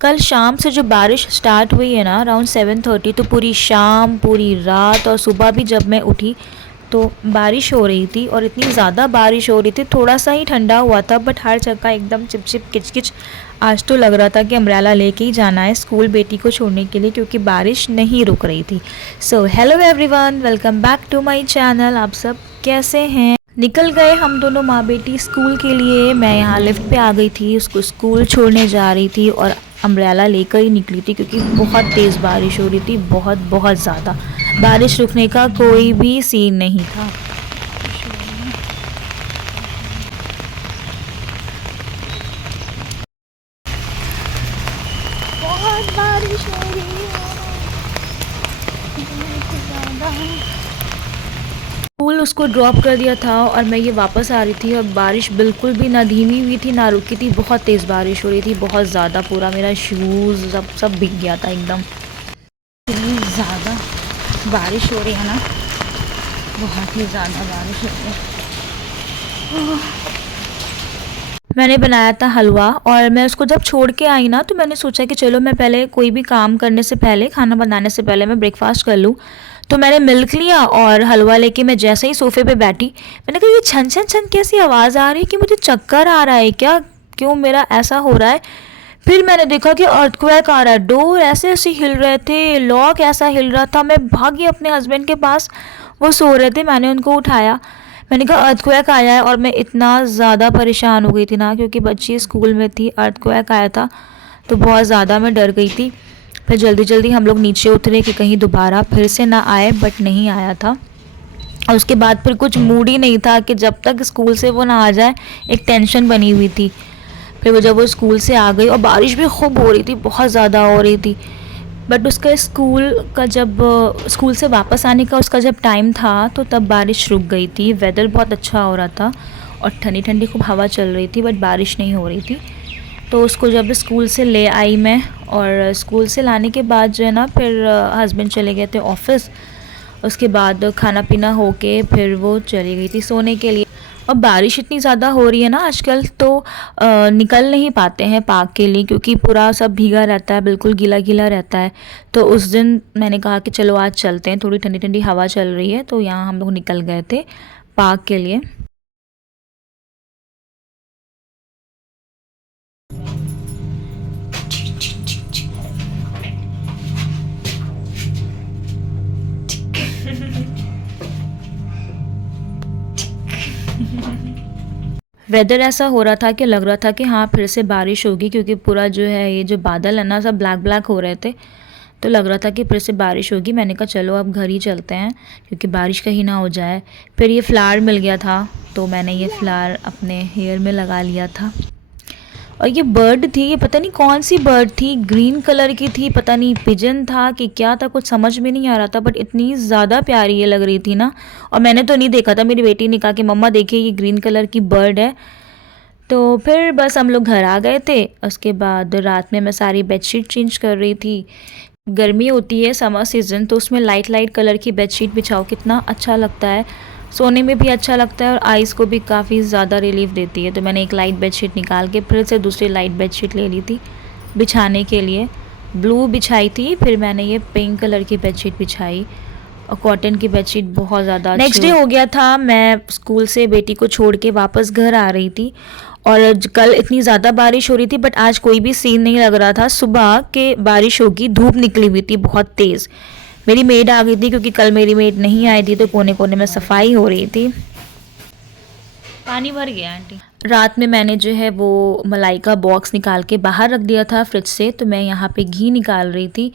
कल शाम से जो बारिश स्टार्ट हुई है ना अराउंड 7:30, तो पूरी शाम पूरी रात और सुबह भी जब मैं उठी तो बारिश हो रही थी और इतनी ज़्यादा बारिश हो रही थी। थोड़ा सा ही ठंडा हुआ था बट हर जगह एकदम चिपचिप किचकिच। आज तो लग रहा था कि अम्ब्रेला लेके ही जाना है स्कूल बेटी को छोड़ने के लिए क्योंकि बारिश नहीं रुक रही थी। So hello everyone, welcome back to my channel. आप सब कैसे हैं? निकल गए हम दोनों माँ बेटी स्कूल के लिए। मैं यहाँ लिफ्ट पे आ गई थी, उसको स्कूल छोड़ने जा रही थी और अम्ब्रेला लेकर ही निकली थी क्योंकि बहुत तेज़ बारिश हो रही थी, बहुत बहुत ज़्यादा। बारिश रुकने का कोई भी सीन नहीं था। बहुत बारिश हो रही है, स्कूल उसको ड्रॉप कर दिया था और मैं ये वापस आ रही थी और बारिश बिल्कुल भी ना धीमी हुई थी ना रुकी थी। बहुत तेज़ बारिश हो रही थी, बहुत ज़्यादा। पूरा मेरा शूज़ सब भीग गया था एकदम। इतनी ज़्यादा बारिश हो रही है ना, बहुत ही ज़्यादा बारिश हो रही है। मैंने बनाया था हलवा और मैं उसको जब छोड़ के आई ना तो मैंने सोचा कि चलो मैं पहले कोई भी काम करने से पहले, खाना बनाने से पहले मैं ब्रेकफास्ट कर लूँ। तो मैंने मिल्क लिया और हलवा लेके मैं जैसे ही सोफ़े पे बैठी, मैंने कहा ये छन छन छन कैसी आवाज़ आ रही है, कि मुझे चक्कर आ रहा है क्या, क्यों मेरा ऐसा हो रहा है। फिर मैंने देखा कि अर्थक्वेक आ रहा है, डोर ऐसे ऐसे हिल रहे थे, लॉक ऐसा हिल रहा था। मैं भागी अपने हस्बैंड के पास, वो सो रहे थे, मैंने उनको उठाया। मैंने कहा अर्थक्वेक आया है और मैं इतना ज़्यादा परेशान हो गई थी ना क्योंकि बच्ची स्कूल में थी, अर्थक्वेक आया था तो बहुत ज़्यादा मैं डर गई थी। फिर जल्दी जल्दी हम लोग नीचे उतरे कि कहीं दोबारा फिर से ना आए, बट नहीं आया था। और उसके बाद फिर कुछ मूड ही नहीं था कि जब तक स्कूल से वो ना आ जाए, एक टेंशन बनी हुई थी। फिर वो जब वो स्कूल से आ गई और बारिश भी खूब हो रही थी, बहुत ज़्यादा हो रही थी, बट उसका स्कूल का जब स्कूल से वापस आने का उसका जब टाइम था तो तब बारिश रुक गई थी। वेदर बहुत अच्छा हो रहा था और ठंडी ठंडी खूब हवा चल रही थी, बट बारिश नहीं हो रही थी। तो उसको जब स्कूल से ले आई मैं, और स्कूल से लाने के बाद जो है ना फिर हस्बैंड चले गए थे ऑफिस। उसके बाद खाना पीना हो के फिर वो चली गई थी सोने के लिए। और बारिश इतनी ज़्यादा हो रही है ना आजकल तो निकल नहीं पाते हैं पार्क के लिए क्योंकि पूरा सब भीगा रहता है, बिल्कुल गीला गीला रहता है। तो उस दिन मैंने कहा कि चलो आज चलते हैं, थोड़ी ठंडी ठंडी हवा चल रही है, तो यहाँ हम लोग निकल गए थे पार्क के लिए। वेदर ऐसा हो रहा था कि लग रहा था कि हाँ फिर से बारिश होगी क्योंकि पूरा जो है ये जो बादल है ना सब ब्लैक ब्लैक हो रहे थे, तो लग रहा था कि फिर से बारिश होगी। मैंने कहा चलो अब घर ही चलते हैं क्योंकि बारिश कहीं ना हो जाए। फिर ये फ्लावर मिल गया था तो मैंने ये फ्लावर अपने हेयर में लगा लिया था। और ये बर्ड थी, ये पता नहीं कौन सी बर्ड थी, ग्रीन कलर की थी, पता नहीं पिजन था कि क्या था, कुछ समझ में नहीं आ रहा था, बट इतनी ज़्यादा प्यारी ये लग रही थी ना। और मैंने तो नहीं देखा था, मेरी बेटी ने कहा कि मम्मा देखिए ये ग्रीन कलर की बर्ड है। तो फिर बस हम लोग घर आ गए थे। उसके बाद रात में मैं सारी बेडशीट चेंज कर रही थी। गर्मी होती है समर सीज़न, तो उसमें लाइट लाइट कलर की बेडशीट बिछाओ, कितना अच्छा लगता है, सोने में भी अच्छा लगता है और आइज़ को भी काफ़ी ज़्यादा रिलीफ देती है। तो मैंने एक लाइट बेडशीट निकाल के फिर से दूसरी लाइट बेडशीट ले ली थी बिछाने के लिए। ब्लू बिछाई थी, फिर मैंने ये पिंक कलर की बेडशीट बिछाई और कॉटन की बेडशीट बहुत ज़्यादा। नेक्स्ट डे हो गया था, मैं स्कूल से बेटी को छोड़ के वापस घर आ रही थी और कल इतनी ज़्यादा बारिश हो रही थी बट आज कोई भी सीन नहीं लग रहा था सुबह के बारिश होगी। धूप निकली हुई थी बहुत तेज़। मेरी मेड आ गई थी क्योंकि कल मेरी मेड नहीं आई थी, तो कोने कोने में सफाई हो रही थी। पानी भर गया आंटी। रात में मैंने जो है वो मलाई का बॉक्स निकाल के बाहर रख दिया था फ्रिज से, तो मैं यहाँ पे घी निकाल रही थी।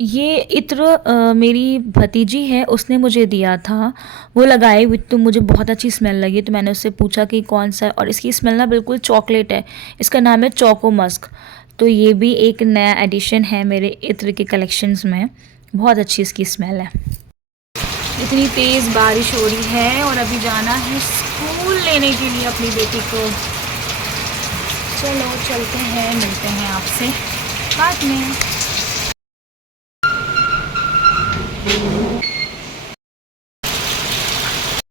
ये इत्र मेरी भतीजी है, उसने मुझे दिया था, वो लगाई हुई, तो मुझे बहुत अच्छी स्मेल लगी, तो मैंने उससे पूछा कि कौन सा है, और इसकी स्मेल ना बिल्कुल चॉकलेट है, इसका नाम है चोको मस्क। तो ये भी एक नया एडिशन है मेरे इत्र के कलेक्शंस में, बहुत अच्छी इसकी स्मेल है। इतनी तेज़ बारिश हो रही है और अभी जाना है स्कूल लेने के लिए अपनी बेटी को। चलो चलते हैं, मिलते हैं आपसे बाद में।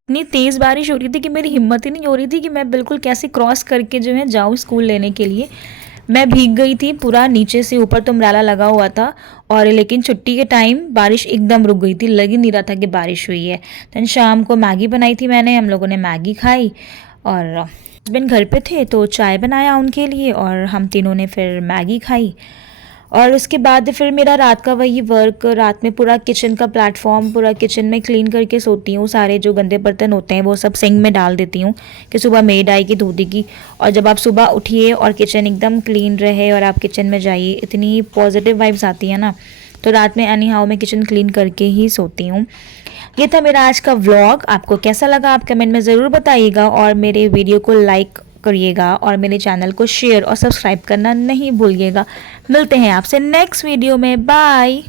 इतनी तेज़ बारिश हो रही थी कि मेरी हिम्मत ही नहीं हो रही थी कि मैं बिल्कुल कैसे क्रॉस करके जो है जाऊँ स्कूल लेने के लिए। मैं भीग गई थी पूरा नीचे से ऊपर, तो अम्ब्रेला लगा हुआ था। और लेकिन छुट्टी के टाइम बारिश एकदम रुक गई थी, लग ही नहीं रहा था कि बारिश हुई है। देन शाम को मैगी बनाई थी मैंने, हम लोगों ने मैगी खाई। और हस्बैंड घर पे थे तो चाय बनाया उनके लिए, और हम तीनों ने फिर मैगी खाई। और उसके बाद फिर मेरा रात का वही वर्क, रात में पूरा किचन का प्लेटफॉर्म पूरा किचन में क्लीन करके सोती हूँ। सारे जो गंदे बर्तन होते हैं वो सब सिंक में डाल देती हूँ कि सुबह मेड आएगी धो देगी। और जब आप सुबह उठिए और किचन एकदम क्लीन रहे और आप किचन में जाइए, इतनी पॉजिटिव वाइब्स आती है ना। तो रात में एनी हाउ मैं किचन क्लीन करके ही सोती हूँ। ये था मेरा आज का व्लॉग। आपको कैसा लगा आप कमेंट में ज़रूर बताइएगा, और मेरे वीडियो को लाइक करिएगा और मेरे चैनल को शेयर और सब्सक्राइब करना नहीं भूलिएगा। मिलते हैं आपसे नेक्स्ट वीडियो में। बाय।